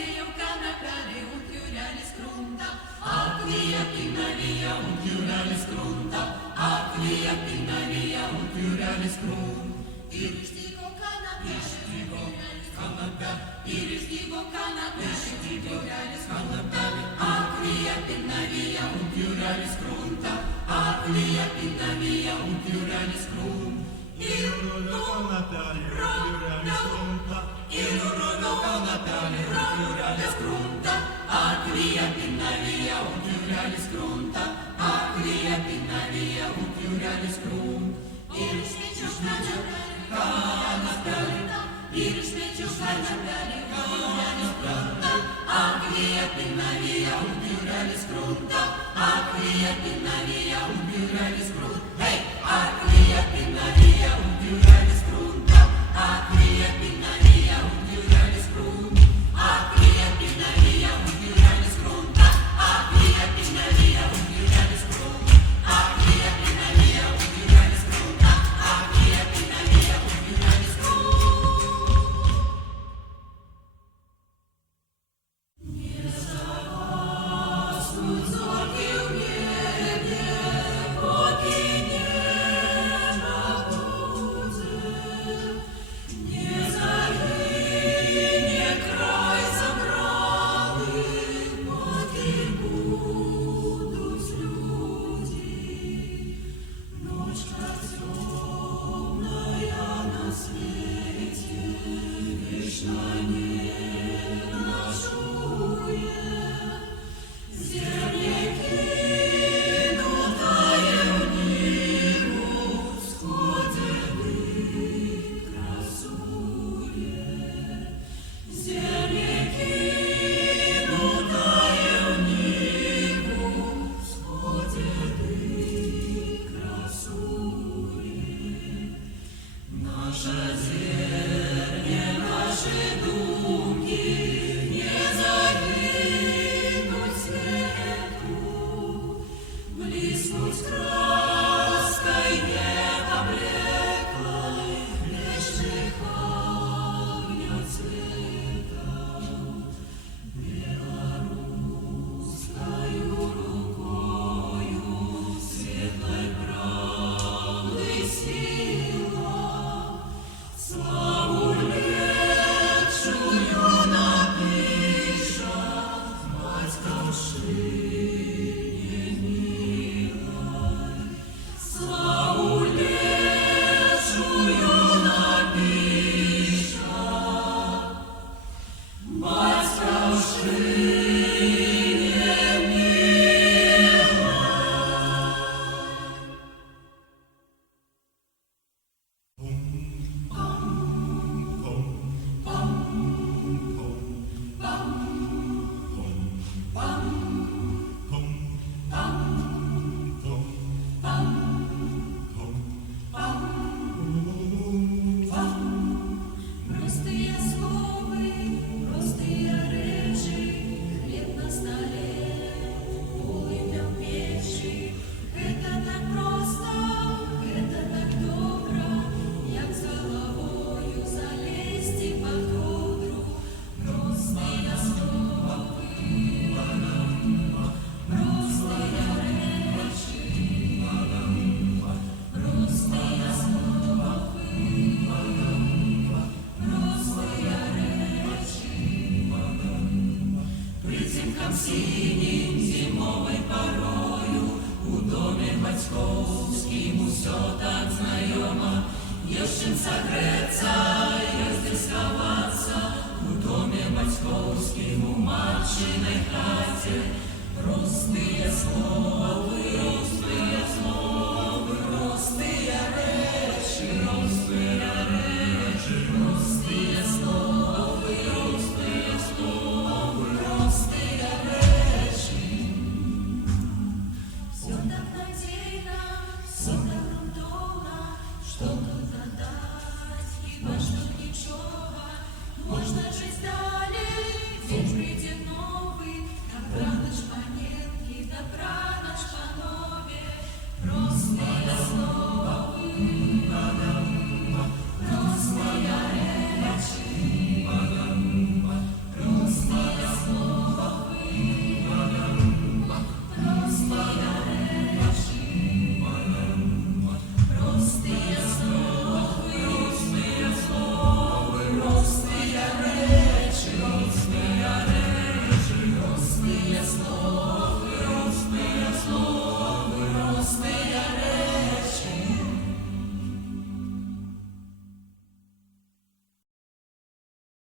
Россию конопляли, утюрялись крунта, Аквия пиновия, утюрялись крунта, Аквия пиновия, утюрялись крун. Иришдиго конопля, Иришдиго конопля, утюрялись конопля, Аквия пиновия, утюрялись крунта, Аквия пиновия, утюрялись крун. Ilurodo conapelli, uturalis crunta. Ilurodo conapelli, uturalis crunta, Aquia pinnalia, uturalis crunta, Aquia pinnalia, uturalis crun. Iris mecius conapelli, Iris mecius conapelli, uturalis crunta, Aquia pinnalia, uturalis crunta, Aquia pinnalia, uturalis crun. Hey, Aquia pinnalia, uturalis crunta, Aquia pinnalia, uturalis crun. Aquia pinnalia, uturalis crunta, Aquia pinnalia, uturalis crun. Aquia pinnalia, uturalis crunta, Aquia pinnalia, uturalis crun. Nie zagasnуть зорки в небе, поки нежно будет. Не загине край забралый, поки будут люди. Ночка темная на свете, вечно не ночует. Зерне кинутое в ниву, всходит быть красует. Зерне кинутое в ниву, всходит быть красует. Наша зерне, наши думки не загинуть свету, блеснуть краской непоблеклой вечных огнецветов. Белорусскою рукою светлой правды сила, славу летшую напишет батьковщине милой. Славу летшую напишет батьковщине милой. Простые словы, простые речи, хлеб на столе, полымя в печи. Это так просто, это так добро, як з головою залезть і под ковдру. Простые слови, простые речі, простые слови, простые речі. Притінкам синім зимовой порою у доме батьковским усё так знайомо. Есть чим согреться, есть где сховаться у доме батьковским у матчиной хаті. Простые слови, простые слови, простые речі, простые речі, простые слови, простые слови, простые речі. Все так надійно, все так грунтовно, що тут надать, хіба що нічого. Можна жить далі, день прийде новий, добра ночь монетки, добра ночь панове. Простые слови,